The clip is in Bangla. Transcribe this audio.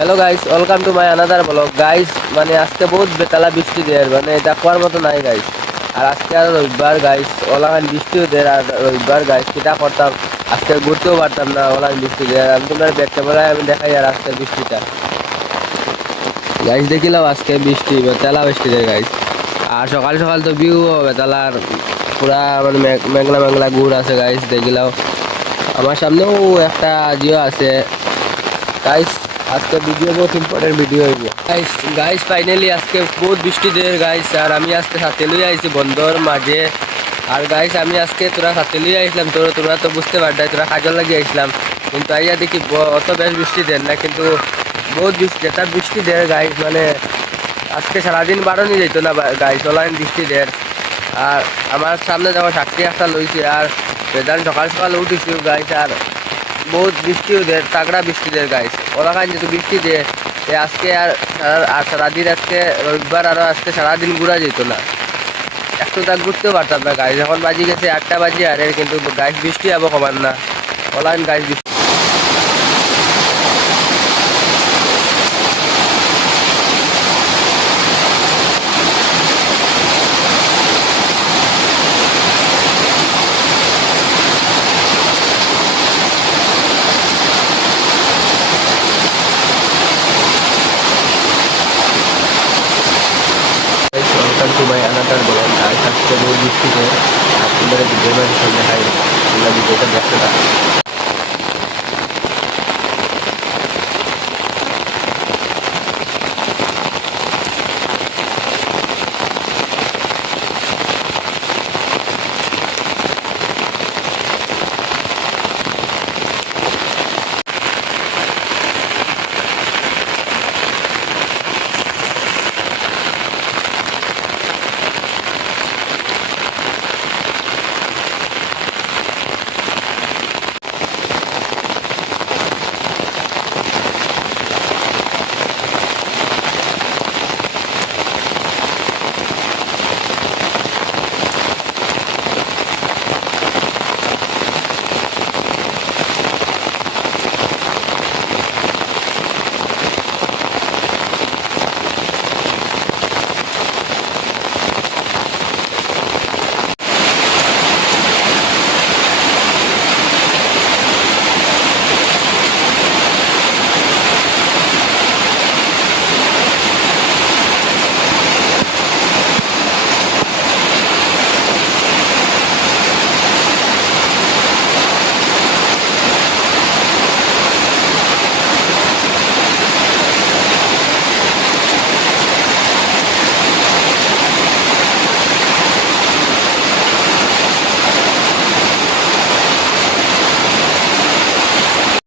Hello guys, welcome to my another blog guys. মানে আজকে বহুত বেতালা বৃষ্টি দেয়, মানে এটা কোয়ার মতো নাই গাইস। আর আজকে আর রবিবার গাইস, ওলাগান বৃষ্টিও দেয়। আর রবিবার গাইস কিটা করতাম, আজকে ঘুরতেও পারতাম না, ওলাগান বৃষ্টি দেয়। আর আমি তোমার ব্যাক ক্যামেরায় আমি দেখাই আর আজকের বৃষ্টিটা গাইস দেখিলাম। আজকে বৃষ্টি বেতালা বৃষ্টি দেয় গাইস। আর সকাল সকাল তো ভিউ বেতালার পুরা মানে মেঘলা মেঘলা গুড় আছে গাইস দেখিলাম। আমার সামনেও একটা জিও আছে গাইস। আজকে ভিডিও বহুত ইম্পর্টেন্ট ভিডিও হইব গাইস। গাইস ফাইনালি আজকে বহুত বৃষ্টি দেয় গাইস। আর আমি আজকে সাথে লই আইছি বন্দর মাঝে। আর গাইস আমি আজকে তোরা সাথে লই আইছিলাম, তোরা তো বুঝতে পারতাই, তোরা কাজল লাগিয়ে আইছিলাম। কিন্তু আইয়া দেখি অত বেশ বৃষ্টি দেন না, কিন্তু বহুত বৃষ্টি যেটা বৃষ্টি দেয় গাইস, মানে আজকে সারাদিন বাড়ানি যেত না গাইস, অনলাইন বৃষ্টি দেয়। আর আমার সামনে যখন সাক্ষী একটা লইছে, আর বেদান সকাল সকাল উঠিছি গাইস। আর বহুত বৃষ্টিও দেয়, তাগড়া বৃষ্টি দেয় গাইস। ওলাকান যেহেতু বৃষ্টি দেয় আজকে আর সারাদিন, আজকে রবিবার, আরও আজকে সারাদিন ঘুরা যেত না, একটু তাক ঘুরতেও পারতাম না গাইস। এখন বাজি গেছে 8টা বাজে, আর কিন্তু গাইস বৃষ্টি আবো কমান না, ওলাইন গাইস বৃষ্টি। Welcome to my another blog guys. আজকে বহুত বৃষ্টিতে আর তোমরা ভিডিওর মাঝে দেখাই, তোমরা ভিডিওটা দেখতে থাকো।